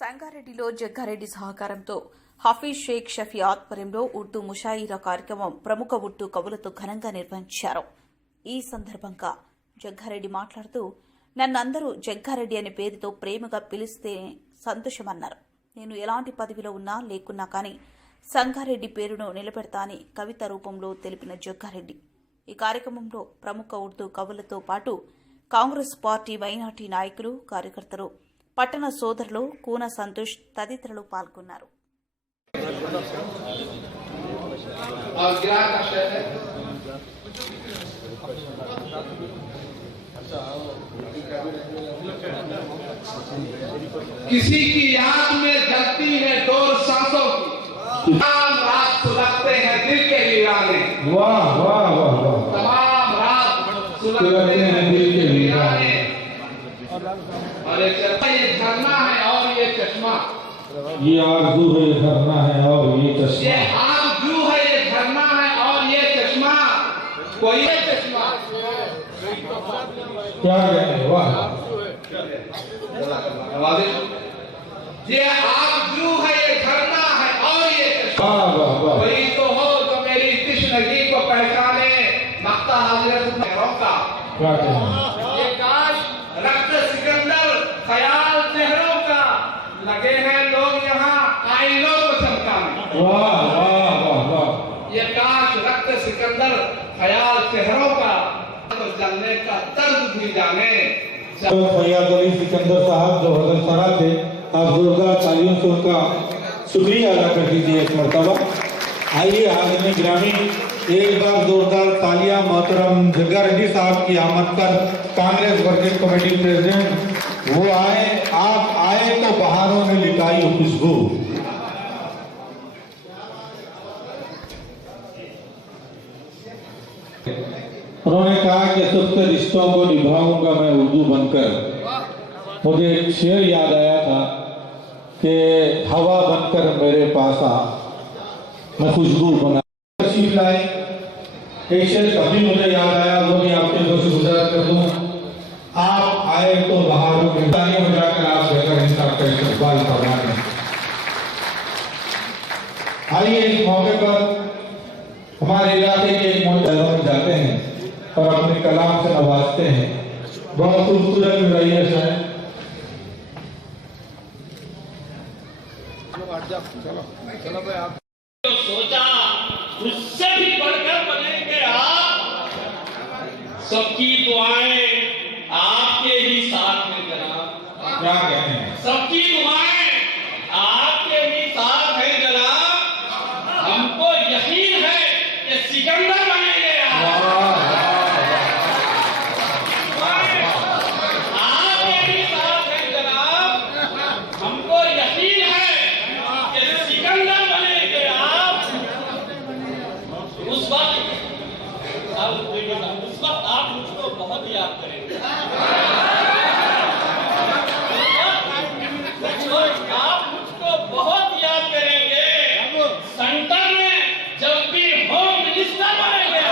సంగారెడ్డిలో జగ్గారెడ్డి సహకారంతో హఫీజ్ షేక్ షఫీ ఆధ్వర్యంలో ఉర్దూ ముషాయిరా కార్యక్రమం ప్రముఖ ఉర్దూ కవులతో ఘనంగా నిర్వహించారు. ఈ సందర్భంగా జగ్గారెడ్డి మాట్లాడుతూ, నన్నందరూ జగ్గారెడ్డి అనే పేరుతో ప్రేమగా పిలిస్తే సంతోషమన్నారు. నేను ఎలాంటి పదవిలో ఉన్నా లేకున్నా కానీ సంగారెడ్డి పేరును నిలబెడతా అని కవిత రూపంలో తెలిపిన జగ్గారెడ్డి ఈ కార్యక్రమంలో ప్రముఖ ఉర్దూ కవులతో పాటు కాంగ్రెస్ పార్టీ వైనాటి నాయకులు, కార్యకర్తలు, పట్టణ సోదరులు, కూన సంతోష్ తదితరులు పాల్గొన్నారు. किसी की याद में जलती है डोर सांसों की, तमाम रात सुलगते हैं दिल के वीराने। वाह वाह वाह वाह। तमाम रात सुलगते हैं दिल के वीराने। और ये झरना है और ये चश्मा, ये आरज़ू है, ये झरना है और ये चश्मा, ये आरज़ू है, ये झरना है और ये चश्मा, कोई ये चश्मा क्या कहते हैं? वाह। ये आरज़ू है, ये झरना है और ये चश्मा, वाह वाह वाह। कोई तो हो जो मेरी तश्नगी को पहचाने, मक्ता हज़रत महरों का। क्या कहते हैं? ये काश रक्त सिकंदर ख्याल चेहरों का, लगे हैं लोग यहाँ आईनों को चमकाने। वाह वाह वाह वाह। ये काश रक्त सिकंदर ख्याल चेहरों का, तो जलने का दर्द भी जाने। फैयाद अली सिकंदर साहब जो हजरत सरा थे, आप जोरदार तालियों से उनका शुक्रिया अदा कर दीजिए एक मरतबा। आइए हाज़िरीन गिरामी, एक बार जोरदार तालियां मोहतरम जग्गारेड्डी साहब की आमद पर। कांग्रेस वर्किंग कमेटी प्रेसिडेंट वो आए, आप आए तो बहारों ने लिटाई खुशबू। उन्होंने कहा कि सबके रिश्तों को निभाऊंगा मैं उर्दू बनकर। मुझे एक शेर याद आया था कि हवा बनकर मेरे पास आ, मैं खुशबू बना तशरीफ लाए। एक शेर कभी मुझे याद आया, वो भी आपके दोस्त गुजार कर दूं। आप आए तो बहारों में तालियां बजाकर आप बेहतर इंसान का इस्तकबाल फरमाएं। आइए इस मौके पर हमारे इलाके के एक मोहतरम में जाते हैं और अपने कलाम से नवाजते हैं। बहुत खूबसूरत रही है शायद। तो सोचा उससे भी बढ़कर बनेंगे आप, सबकी दुआएं आपके ही साथ में जनाब। क्या कहते हैं? सबकी दुआएं आपके ही साथ है जनाब। हमको यकीन है कि सिकंदर बनेंगे आप। आपके ही साथ है जनाब। हमको यकीन है कि सिकंदर बनेंगे आप। उस वक्त आप मुझको बहुत याद करेंगे। आप मुझको बहुत याद करेंगे। सेंटर में जब भी होम मिनिस्टर बनेंगे।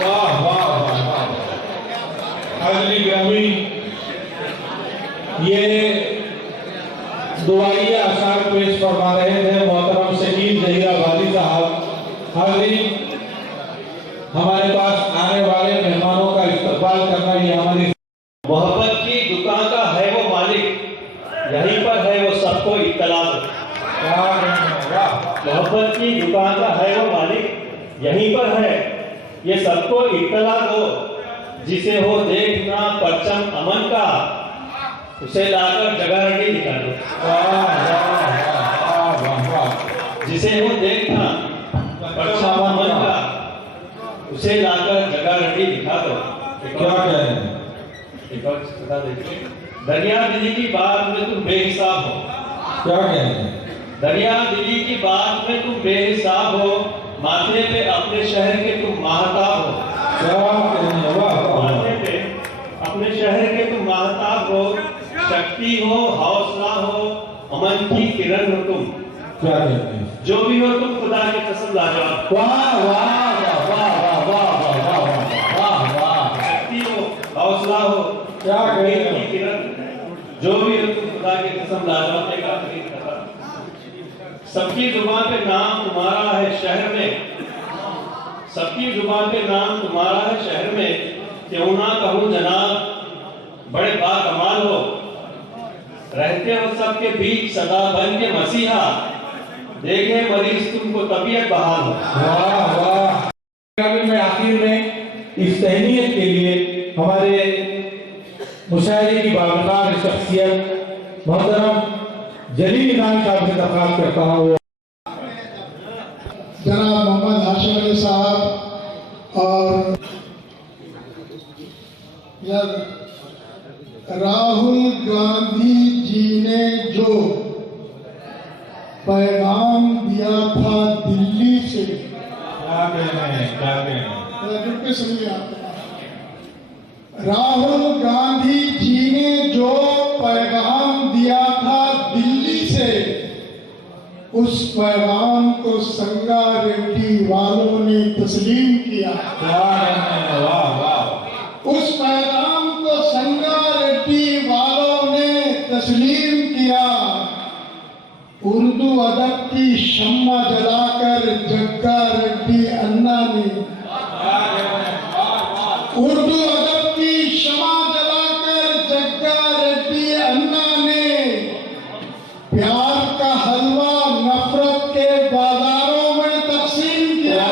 वाह वाह वाह वाह। हाज़िरीन गिरामी, ये दुआइए आसार पेश फरमा रहे थे मोहतरम शकील जहीरा वाली साहब। हाज़िरीन, हमारे पास आने वाले मेहमानों का इस्तकबाल करना ये हमारी मोहब्बत की दुकान का है वो मालिक, यहीं पर है वो सबको इत्तला दो। मोहब्बत की दुकान का है वो मालिक, यहीं पर है ये सबको इत्तला दो। जिसे हो देखना परचम अमन का, उसे लाकर जग्गारेड्डी दिखा दो। जिसे हो देखना परचम अमन का, उसे लाकर जग्गारेड्डी दिखा दो। क्या कहें? एक बार बता देखिए, दरिया दिली की बात में तुम बेहिसाब हो। क्या कहें? दरिया दिली की बात में तुम बेहिसाब हो, माथे पे अपने शहर के तुम महताब हो। माथे पे अपने शहर के तुम महताब हो, शक्ति हो, हौसला हो, अमन की किरण हो तुम। क्या कहते हैं? जो भी हो तुम खुदा की कसम लाजवाब। वाह वाह वाह वाह वाह वाह वाह वाह वाह। शक्ति हो, हौसला हो, क्या कहे? की किरण जो भी है तुम खुदा की कसम लाजवाब का खरीद करा। सबकी जुबान पे नाम तुम्हारा है शहर में, सबकी जुबान पे नाम तुम्हारा है शहर में। क्यों ना कहूँ जनाब बड़े बाकमाल हो, रहते हो सबके बीच सदा बन के मसीहा, देखे मरीज तुमको तबीयत बहाल हो। वाह वाह। में आखिर में इस तहनीत के लिए हमारे मुशायरे की बावकार शख्सियत मोहतरम जलील इनाम साहब से दरख्वास्त करता हूँ। जनाब मोहम्मद हाशिम अली साहब और राहुल गांधी जी ने जो पैगाम दिया था दिल्ली से, क्या कहने रुक सुनिए आप। राहुल गांधी जी ने जो पैगाम दिया था दिल्ली से, उस पैगाम को संगारेड्डी वालों ने तस्लीम किया। वाह वाह। उस पैगाम को संगारेड्डी वालों ने तस्लीम किया। उर्दू अदब की शम्मा जलाकर जग्गा रेड्डी अन्ना ने, उर्दू अदब की शम्मा जलाकर जग्गा रेड्डी अन्ना ने प्यार का हलवा नफरत के बाजारों में तकसीम किया।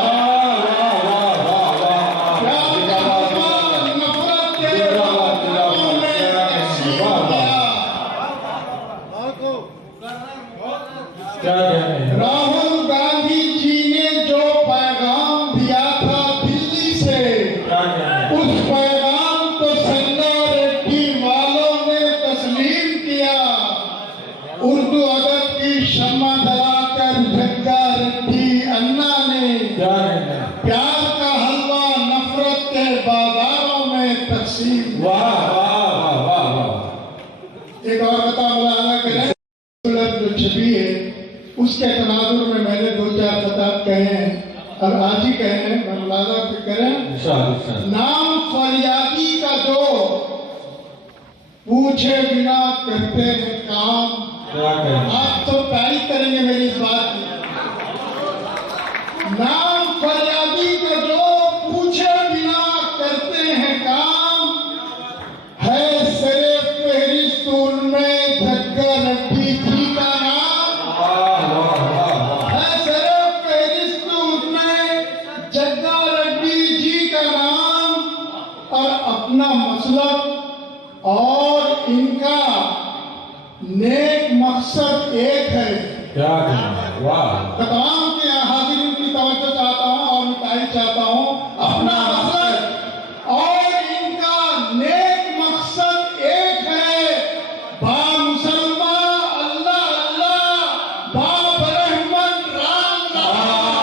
प्यार का हलवा नफरत के बाजारों में तकसीम किया। राहुल गांधी जी ने जो पैगाम दिया था दिल्ली से, उस पैगाम को संगारेड्डी वालों ने तस्लीम किया। उर्दू अदब की शम्मा जलाकर जग्गा रेड्डी अन्ना ने प्यार का हलवा नफरत के बाजारों में तकसीम। वाह वाह वाह वाह। एक और बता मौलाना करें जो छवि है उसके तनाजुर में मैंने 2-4 खताब कहे हैं और आज ही कहे हैं, मैं मुलाजा करें। नाम फरियादी का जो पूछे बिना करते हैं काम, आप तो तारीफ करेंगे मेरी इस बात की। नाम फरियादी का जो पूछे बिना करते हैं काम, है सरे फहरिस्त उनमें जग्गा रेड्डी जी का नाम, है सरे फहरिस्त उनमें जग्गा रेड्डी जी का नाम। और अपना मसलब और इनका नेक मकसद एक है। तमाम के हाजिरीन की तवज्जो चाहता हूँ और मिटाई चाहता हूँ। अपना मकसद और इनका नेक मकसद एक है। बा मुसलमान अल्लाह अल्लाह, बा बरहमन राम राम,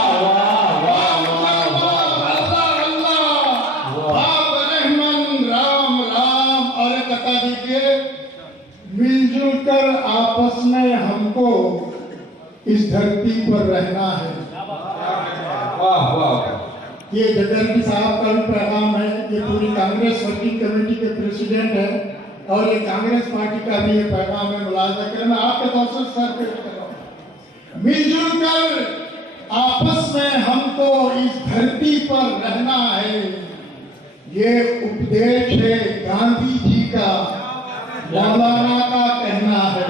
बा मुसलमान अल्लाह अल्लाह, बा बरहमन राम राम। और एक कथा दीजिए, मिलजुल कर आपस में हमको इस धरती पर रहना है। वाह वाह। ये जगदम्बी साहब का भी पैगाम है। ये पूरी कांग्रेस वर्किंग कमेटी के प्रेसिडेंट है और ये कांग्रेस पार्टी का भी ये पैगाम है। मुलाजा करें, मैं आपके तौर से सर पे कर रहा हूं। मिलजुल कर आपस में हमको इस धरती पर रहना है। ये उपदेश है गांधी जी का, मौलाना का कहना है।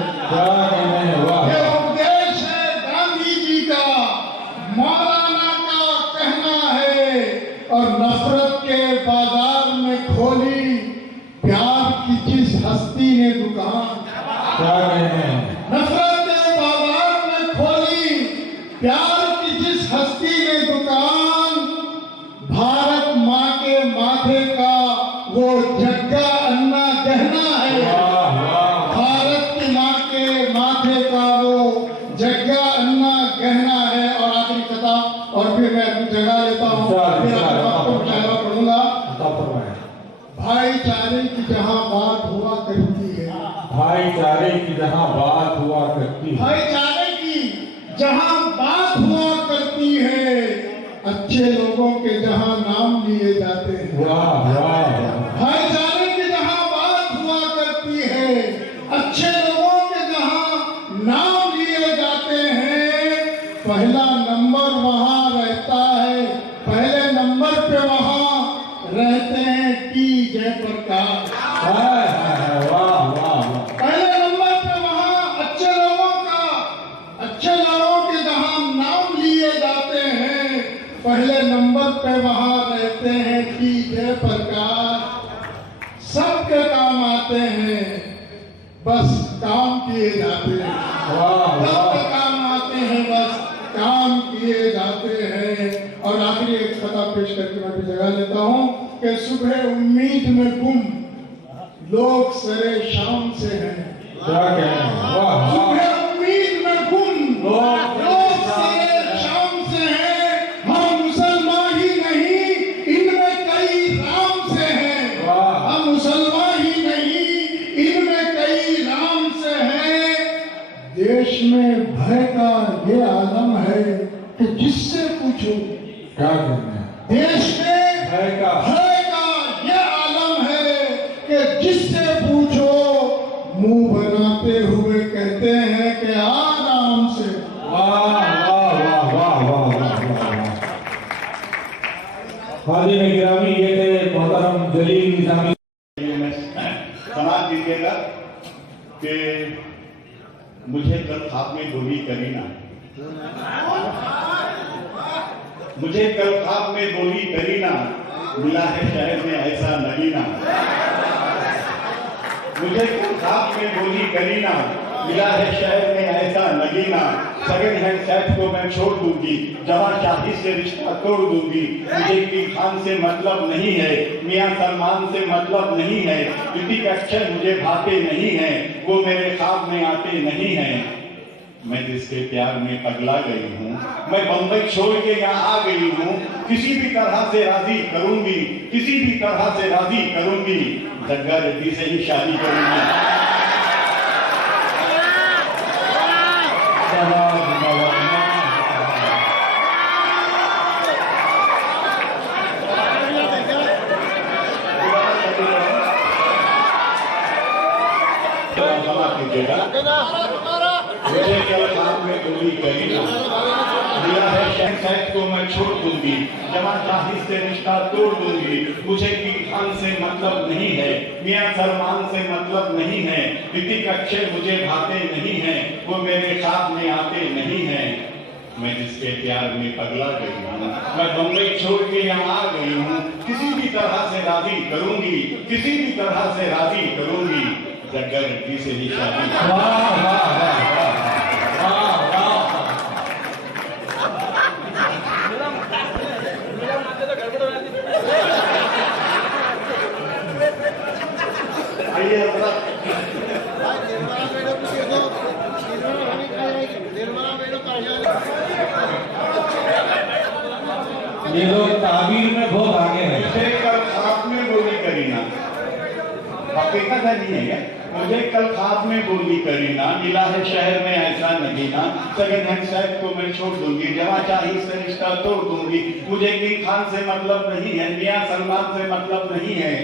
ये उपदेश है गांधी जी का, मौलाना का कहना है। और नफरत के बाजार में खोली प्यार की जिस हस्ती ने दुकान, नफरत के बाजार में खोली प्यार की जिस हस्ती ने दुकान, भारत माँ के माथे का वो जग्गा अन्ना गहना है। भारत की माँ के माथे का वो जग्गा अन्ना गहना है। और आखिरी कथा और फिर मैं अपनी जगह लेता हूँ, फिर आपको मुशायरा पढ़ूंगा। भाईचारे की जहाँ बात हुआ करती है, भाईचारे की जहाँ बात हुआ करती है, भाईचारे की जहाँ बात हुआ करती है, अच्छे लोगों के जहाँ नाम लिए जाते हैं। वाह वाह। भाईचारे की जहाँ बात पहला नंबर वहां रहता है, पहले नंबर पे वहां रहते हैं टी जयप्रकाश। वाह वाह वाह। पहले नंबर पे वहां अच्छे लोगों के जहां नाम लिए जाते हैं, पहले नंबर पे वहां रहते हैं टी जयप्रकाश। सबके काम आते हैं, बस काम किए जाते हैं। सबके काम आते हैं, बस काम किए जाते हैं। और आखिरी एक खता पेश करके मैं भी जगह लेता हूं कि सुबह उम्मीद में गुम लोग सरे शाम से हैं। सुबह उम्मीद में गुम लोग सरे शाम से हैं। हम मुसलमान ही नहीं, इनमें कई राम से हैं। हम मुसलमान ही नहीं, इनमें कई राम से हैं। देश में भय का ये आलम है कि जिससे पूछो क्या करना है। देश में भय का ये आलम है कि जिससे पूछो मुंह बनाते हुए कहते हैं कि आराम से। वाह वाह वाह वाह वाह वाह। हाजिर गिरामी, ये थे मोहतरम जलील निजामी। समाज दीजिएगा कि मुझे कल ख्वाब में बोली करीना, मुझे कल ख्वाब में बोली करीना, मिला है शहर में ऐसा नगीना। मुझे कल ख्वाब में बोली करीना, मिला है शहर में ऐसा नगीना। सेकंड हैंड सेट को मैं छोड़ दूंगी, जवां शादी से रिश्ता तोड़ दूंगी। मुझे किंग खान से मतलब नहीं है, मियां सलमान से मतलब नहीं है। ऋतिक अक्षर मुझे भाते नहीं है, वो मेरे ख्वाब में आते नहीं है। मैं जिसके प्यार में पगला गई हूँ, मैं बम्बई छोड़ के यहाँ आ गई हूँ। किसी भी तरह से राजी करूंगी, किसी भी तरह से राजी करूंगी। जग्गा रेड्डी से ही शादी करूंगी। मुझे कल ख्वाब में बोली करीना, मिला है शहर को मैं छोड़ दूंगी, जवां शादी से रिश्ता तोड़ दूंगी। मुझे किंग खान से मतलब नहीं है, मियां सलमान से मतलब नहीं है। ऋतिक अक्षर मुझे भाते नहीं है, वो मेरे ख्वाब में आते नहीं है। मैं जिसके प्यार में पगला गई हूँ, मैं बम्बई छोड़ के यहाँ आ गई हूँ। किसी भी तरह से राजी करूंगी, किसी भी तरह से राजी करूंगी। जग्गा रेड्डी से ही शादी। आइए ये लोग ताबीर में बहुत आगे हैं। मुझे कल ख्वाब में बोली करीना, हकीकत है नहीं है क्या? मुझे कल ख्वाब में बोली करीना, मिला है शहर में ऐसा नगीना। सेकंड हैंड सेट को मैं छोड़ दूंगी, जवां चाही से रिश्ता तोड़ दूंगी। मुझे किंग खान से मतलब नहीं है, मियां सलमान से मतलब नहीं है।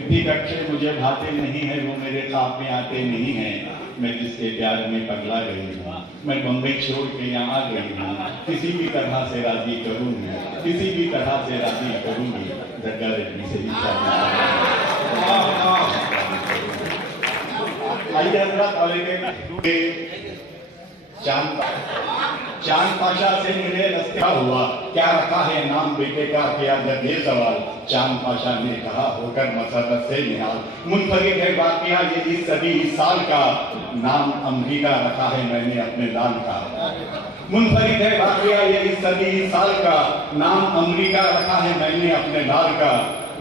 ऋतिक अक्षर मुझे भाते नहीं है, वो मेरे ख्वाब में आते नहीं है। मैं जिसके प्यार में पगला गई हूँ, मैं बम्बई छोड़ के यहाँ आ गई हूँ। किसी भी तरह से राजी करूंगी, किसी भी तरह से राजी करूंगी। जग्गा रेड्डी से ही शादी। आइए हजरत वाले चांद पाशा से मिले रास्ते हुआ, क्या रखा है नाम बेटे का, किया जब ये सवाल। चांद पाशा ने कहा होकर मसरत से निहाल, मुनफरिद है वाकया ये इस सदी इस साल का, नाम अमेरिका रखा है मैंने अपने लाल का। मुनफरिद है वाकया ये इस सदी इस साल का, नाम अमेरिका रखा है मैंने अपने लाल का।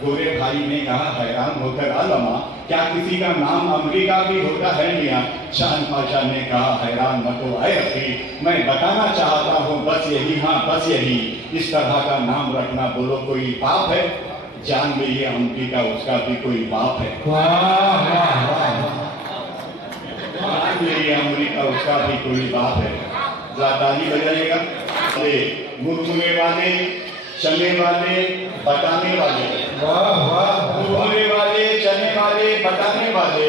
गोरे भाई ने कहा हैरान होकर आलमा, क्या किसी का नाम अमेरिका भी होता है मियां? चांद पाशा ने कहा हैरान मत हो ऐ अखी, मैं बताना चाहता हूँ बस यही, हाँ बस यही। इस तरह का नाम रखना बोलो कोई पाप है? जान लीजिए अमेरिका उसका भी कोई बाप है। जान लीजिए अमेरिका उसका भी कोई बाप है। ताली बजाएगा, मुरमुरे वाले, चने वाले, बताने वाले। वाह वाह भूरे वाले, चने वाले, बटाने वाले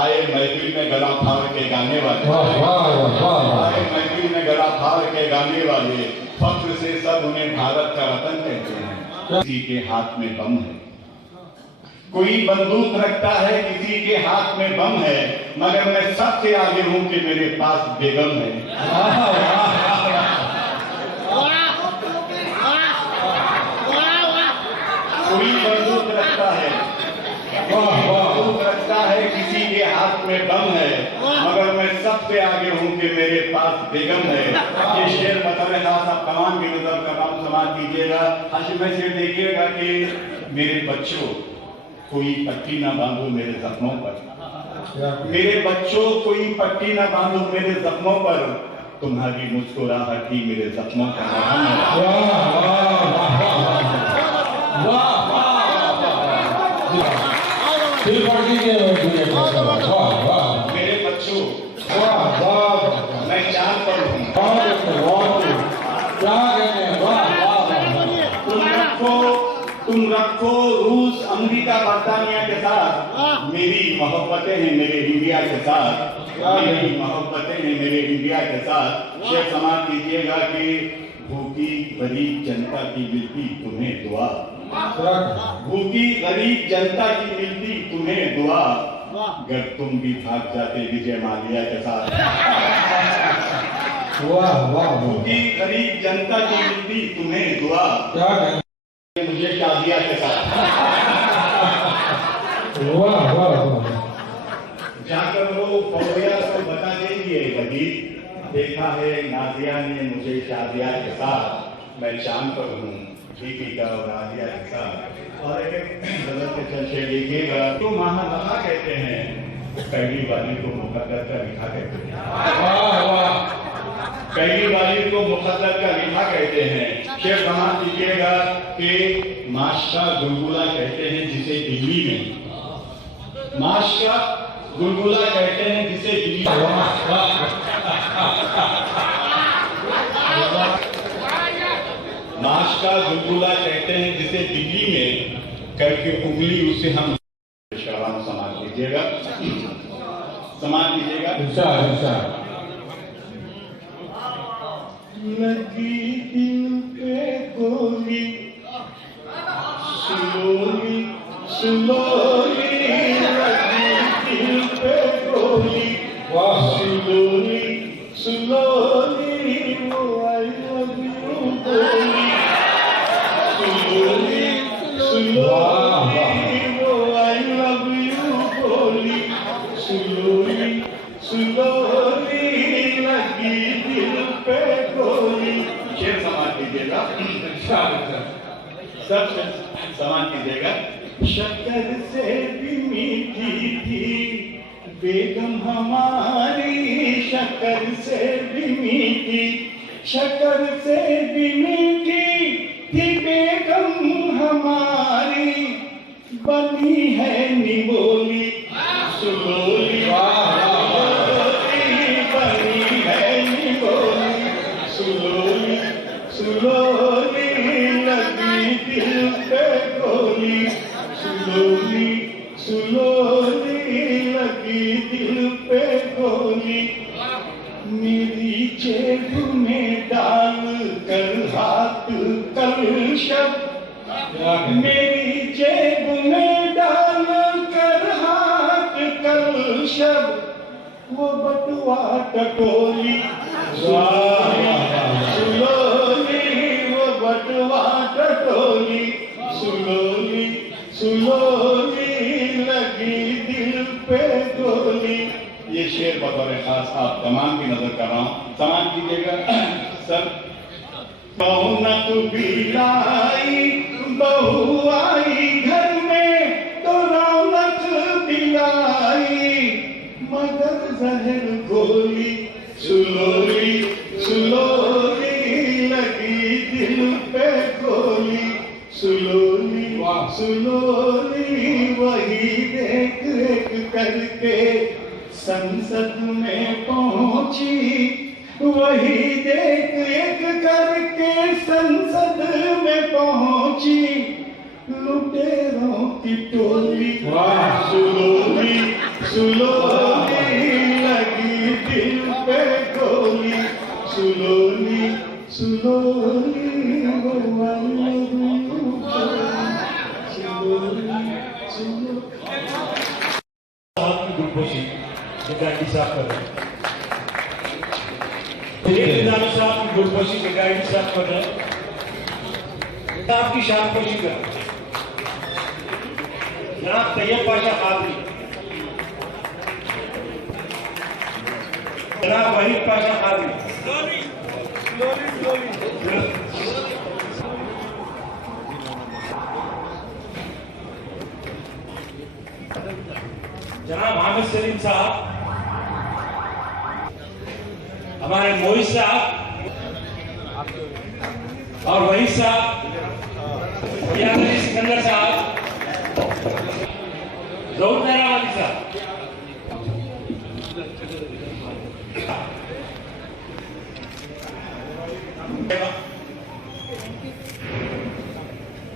आए महफिल में गला फाड़ के गाने वाले, वाह वाह वाह आए महफिल में गला फाड़ के गाने वाले, फख्र से सब उन्हें भारत का रतन कहते हैं। किसी के हाथ में बम है, कोई बंदूक रखता है, किसी के हाथ में बम है, मगर मैं सबसे आगे हूं कि मेरे पास बेगम है। कोई बंदूक रखता है, बंदूक रखता है, किसी के हाथ में बम है, मगर मैं सबसे आगे हूं कि मेरे पास बेगम है। ये शेर मतलब आप तमाम की नजर तमाम समाज कीजिएगा। में से देखिएगा कि मेरे बच्चों कोई पट्टी ना बांधो मेरे जख्मों पर, मेरे बच्चों कोई पट्टी ना बांधो मेरे जख्मों पर, तुम्हारी मुस्कुराहट ही मेरे जख्मों का मरहम है। मेरे बच्चों मैं चांद पर हूँ, तुम रखो रूस अमेरिका बरतानिया के साथ मेरी मोहब्बतें हैं मेरे इंडिया के साथ, मेरी मोहब्बतें हैं मेरे इंडिया के साथ। शेर समाज कीजिएगा कि भूखी गरीब जनता की मिलती तुम्हें दुआ, भूखी गरीब जनता की मिलती तुम्हें दुआ, अगर तुम भी भाग जाते विजय माल्या के साथ। भूखी गरीब जनता की मिलती तुम्हें दुआ, मुझे शादिया के साथ। जाकर वो फौजिया को बता देंगे कभी, देखा है नाजिया ने मुझे शादिया के साथ, मैं चांद पर हूँ दीपिका और आलिया के साथ। और एक गलत के चर्चे देखिएगा तो महालखा कहते हैं, पहली वाली को मुकद्दर का लिखा कहते हैं, पहली वाली को मुकद्दर का लिखा कहते हैं। शेर समाज कीजिएगा कि माश का गुलगुला कहते हैं जिसे दिल्ली में, माश का गुलगुला कहते हैं जिसे दिल्ली माश का गुलगुला कहते हैं जिसे दिल्ली में करके उंगली उसे हम समाज कीजिएगा, समाज कीजिएगा। लगी दिल पे गोली स्लोली स्लोली, लगी दिल पे गोली स्लोली स्लोली, वो आई लव यू बोली स्लोली स्लोली, वो आई लव यू बोली स्लोली स्लोली, लगी दिल पे गोली। शेर समाज कीजिएगा, सब समाज कीजिएगा। शक्कर से भी मीठी थी बेगम हमारी, शक्कर से भी मीठी, शक्कर से भी मीठी थी बेगम हमारी, बनी है निबोली सुलोली, बनी है निबोली सुलोली सुलोली, लगी दिल पे गोली सुलोली सुलोली, लगी दिल पे गोली। मेरी जेब में डाल कर हाथ कलशब, मेरी जेब में डाल कर हाथ कलशब, वो बटुआ टटोली सुलोली, वो बटुआ टटोली सुलोली सुलोली, लगी दिल पे गोली। ये शेर बतौर खास आप तमाम की नजर कर रहा हूँ, समान कीजिएगा सब। रौनक भी लाई बहू आई घर में तो रौनक भी लाई, मगर जहर गोली सुलोली सुलोली, लगी दिल पे गोली सुलोली सुलोली, वही देख रेख करके संसद में पहुंची, वही देख रेख करके संसद में पहुंची, लुटेरों की टोली सुलोली सुलोली लगी दिल पे गोली सुलोली सुलोली वो वाली आपकी गुलपोशी गाड़ी साफ कर रहे हैं साहब की गुलपोशी की गाड़ी साफ कर रहे हैं आपकी शानपोशी कर जनाब तैयब पाशा काबली जनाब वहीद पाशा काबली जनाब हामिद सलीम साहब हमारे मोहित साहब और वहीद साहब यानी सिकंदर साहब जौहर नारावाली साहब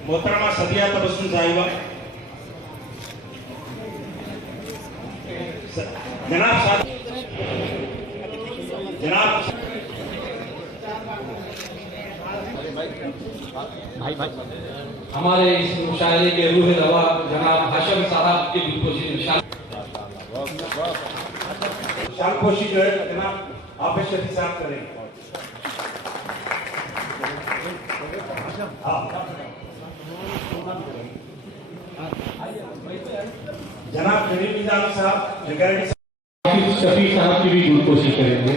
मोहतरमा सदिया तबस्सुम साहिबा जनाब साहब जनाब हमारे इस मुशायरे के रूह रवा जनाब हाशिम साहब की बिल्कुल शानपोशी जो है जनाब आफिस शफी साहब करेंगे जनाब जमील निजामी साहब जगारेड्डी शफी साहब की भी गुलकोशी करेंगे।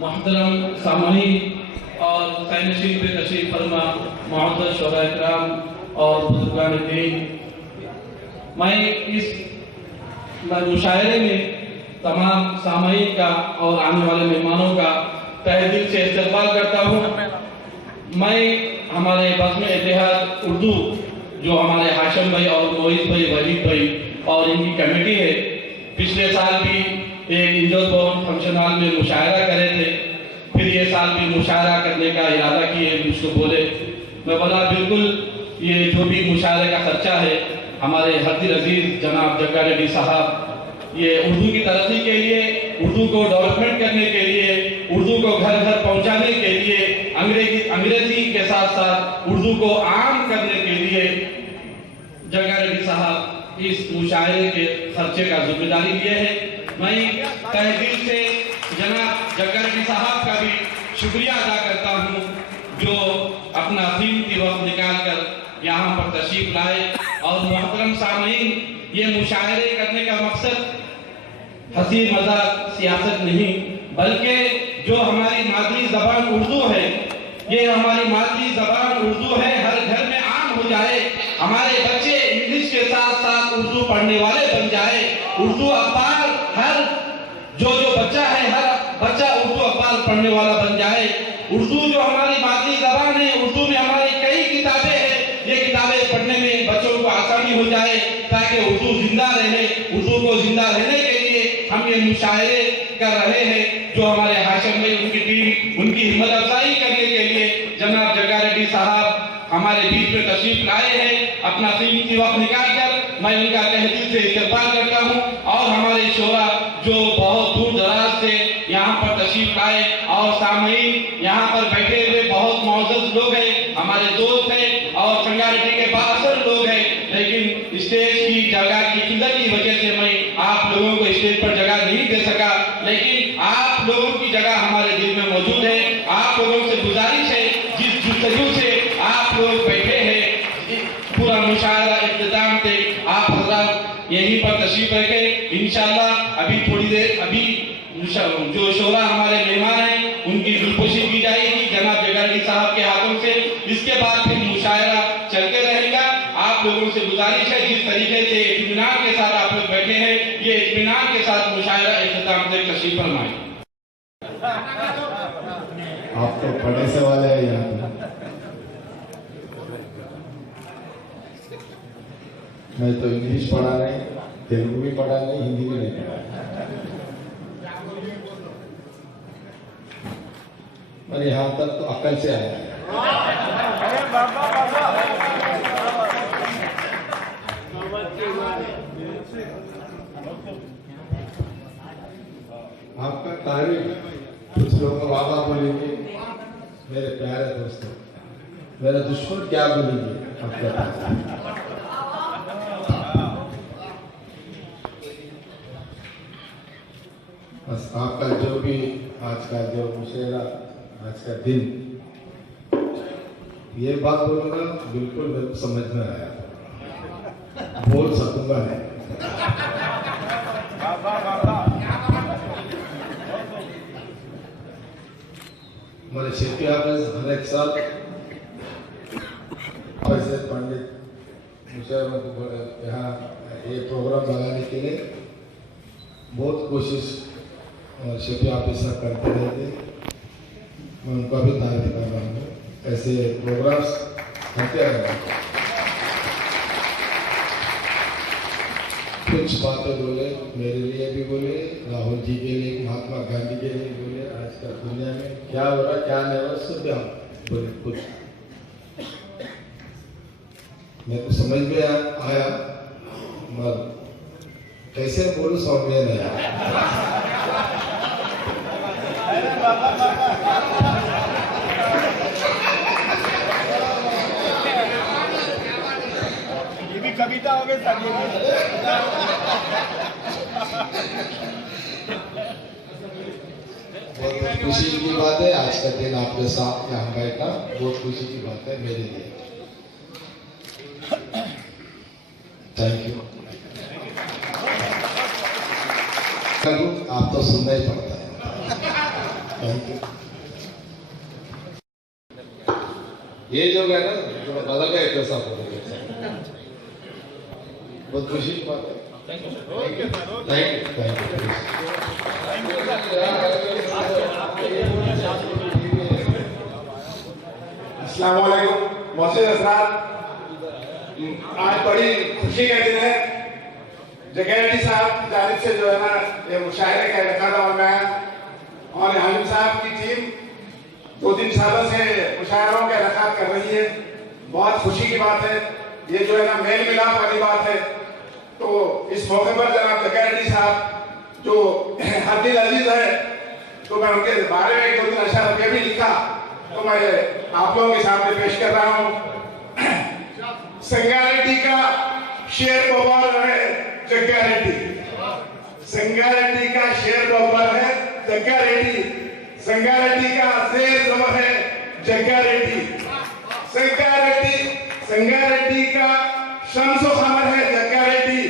मोहतरम सामईन और सैनशीन पे तशरीफ फरमा मुअज़्ज़ज़ शोहरा इकराम और बुजुर्गान दीन, मैं इस मुशायरे में तमाम सामईन का और आने वाले मेहमानों का तहे दिल से इस्तकबाल करता हूँ। मैं हमारे बज़्म इत्तेहाद उर्दू जो हमारे हाशिम भाई और मोहित भाई वहीद भाई और इनकी कमेटी है, पिछले साल भी एक इंदौर भवन फंक्शन हॉल में मुशायरा करे थे, फिर ये साल भी मुशायरा करने का इरादा किए। मुझको बोले, मैं बोला बिल्कुल ये जो भी मुशायरे का खर्चा है हमारे हरदिल अजीज जनाब जगारेड्डी साहब ये उर्दू की तरक्की के लिए, उर्दू को डेवलपमेंट करने के लिए, उर्दू को घर घर पहुंचाने के लिए, अंग्रेजी के साथ साथ उर्दू को आम करने के लिए जगारेड्डी साहब इस मुशायरे के खर्चे का जिम्मेदारी लिए है। मैं तहे दिल से जनाब जगारेड्डी साहब का भी शुक्रिया अदा करता हूँ जो अपना कीमती वक्त निकाल कर यहाँ पर तशरीफ लाए। और मोहतरम सामईन, ये मुशायरे करने का मकसद हंसी मजाक सियासत नहीं, बल्कि जो हमारी मादरी जबान उर्दू है, ये हमारी मादरी जबान उर्दू है, हर घर में आम हो जाए, हमारे बच्चे इंग्लिश के साथ साथ उर्दू पढ़ने वाले बन जाए, उर्दू अखबार हर जो बच्चा है हर बच्चा उर्दू अखबार पढ़ने वाला बन जाए। उर्दू जो हमारी मादरी जबान है, उर्दू में हमारी कई किताबें हैं, ये किताबें पढ़ने में बच्चों को आसानी हो जाए ताकि उर्दू जिंदा रहे। उर्दू को जिंदा रहने के लिए हम ये मुशायरे कर रहे हैं। जो हमारे हाशिम भाई, उनकी टीम, उनकी हिम्मत अफजाई करने के लिए जनाब जगारेड्डी साहब हमारे बीच में तशरीफ लाए हैं। अपना कीमती वक्त निकाल कर मैं उनका तहे दिल से इस्तकबाल करता हूँ। और हमारे शोरा जो बहुत दूर दराज से यहाँ पर तशरीफ लाए और सामईन यहाँ पर बैठे हुए बहुत मुअज़्ज़ज़ लोग हैं, हमारे दोस्त हैं और संगारेड्डी के बाअसर लोग हैं, लेकिन स्टेज की जगह की किल्लत की वजह से मैं आप लोगों को स्टेज पर जगह नहीं दे सका, लेकिन आप लोगों की जगह हमारे दिल में मौजूद है। आप लोगों से गुजारिश है, जिस जुस्तजू से आप लोग बैठे हैं पूरा मुशायरा इख्तिताम तक आप हज़रात यहीं पर तशरीफ रखें। इंशाअल्लाह अभी थोड़ी देर अभी जो शोरा हमारे मेहमान हैं उनकी गुलपोशी की जाएगी जनाब जगारेड्डी साहब के हाथों से। इसके बाद फिर मुशायरा चलते रहेगा। आप लोगों से गुजारिश है, जिस तरीके से इत्मीनान के साथ आप लोग बैठे हैं, ये इत्मीनान के साथ मुशायरा इख्तिताम तक तशरीफ फरमाएं। आप तो बड़े सवाल है यहाँ पे। मैं तो इंग्लिश पढ़ा नहीं, तेलुगु भी पढ़ा नहीं, हिंदी भी नहीं पढ़ा, और यहाँ तक तो अकल से आया है। आपका तारीफ कुछ लोग वादा बोलेंगे, मेरे प्यारे दोस्तों, मेरे दुश्मन क्या बोलेंगे आपके पास। बस आपका जो भी आज का जो मुशेरा, आज का दिन, ये बात बोलूंगा बिल्कुल मेरे को समझ में आया, बोल सकूंगा नहीं। हमारे शेखी हाफिज हर एक साल पंडित मुशर्रफ को यहाँ ये प्रोग्राम लगाने के लिए बहुत कोशिश शेखी हाफिज साहब करते रहते, मैं उनका भी तारीफ कर रहा हूँ। ऐसे प्रोग्राम्स होते हैं। कुछ बातें बोले, मेरे लिए भी बोले, राहुल जी के लिए, महात्मा गांधी के लिए बोले, आजकल दुनिया में क्या हो रहा क्या नहीं हो रहा सब बोले कुछ। मेरे को समझ में आया, मगर कैसे बोलूं समझ में नहीं आया। ये भी कविता हो गई सर। बहुत खुशी की बात है, आज का दिन आपके साथ यहाँ बैठा बहुत खुशी की बात है मेरे लिए। Thank you. आप तो सुनना ही पड़ता है। Thank you. ये जो है ना थोड़ा बदल गया कैसा बोलेंगे, बहुत खुशी की बात है। Thank you thank you. अस्सलाम वालेकुम मोहसिन असरार, आज बड़ी खुशी का दिन है। जगैरटी साहब की जानिब से जो है ना ये मुशायरे का इनेकाद अमल में आया और हामिद साहब की टीम 2-3 सालों से मुशायरों का इनेकाद कर रही है। बहुत खुशी की बात है, ये जो है ना मेल मिलाप वाली बात है। तो इस मौके पर जनाब जगैरटी साहब जो हर दिल अजीज है, तो मैं उनके बारे में 1-2 अशआर भी लिखा, तो मैं आप लोगों के सामने पेश कर रहा हूँ। संगारेड्डी का शेर बब्बर है जग्गारेड्डी, संगारेड्डी का शेर बब्बर है जग्गारेड्डी, संगारेड्डी का शेर जबर है जग्गारेड्डी, संगारेड्डी का शम्सो खमर है जग्गारेड्डी,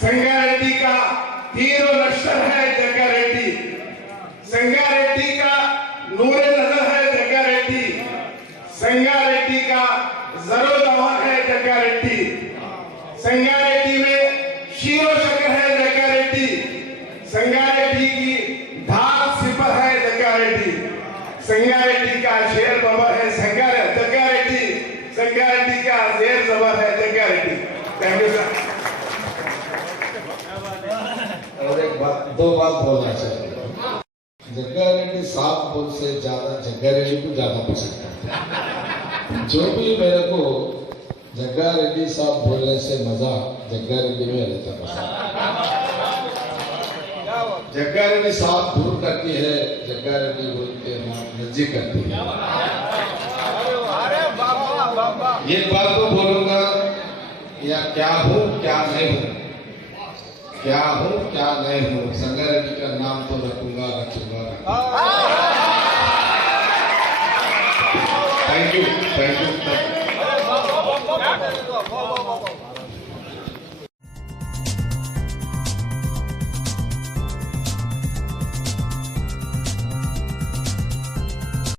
संगारेड्डी का हीरो लश्कर है जग्गारेड्डी, संगारेड्डी का नूरे नजर है जग्गारेड्डी, संगारेड्डी का जरो दवार है जग्गारेड्डी, संगारेड्डी में शीरो शकर है जग्गारेड्डी, संगारेड्डी की धाक सिपर है जग्गारेड्डी, संगारेड्डी का शेर बबर है जग्गारेड्डी, संगारेड्डी का शेर जबर है जग्गारेड्डी। Thank you sir. और एक बात, 2 बात बोलना चाहिए। जग्गारेड्डी साहब बोल से ज्यादा जग्गारेड्डी को ज्यादा पसंद करते। जो भी मेरे को जग्गारेड्डी साहब बोलने से मजा जग्गारेड्डी में रहता पसंद। जग्गारेड्डी साहब दूर करती है, जग्गारेड्डी बोलते नजदीक करती है। ये बात तो बोलूंगा, या क्या हो क्या नहीं हो, क्या हो क्या नहीं हो, संगारेड्डी का नाम तो रखूंगा। Thank you thank you.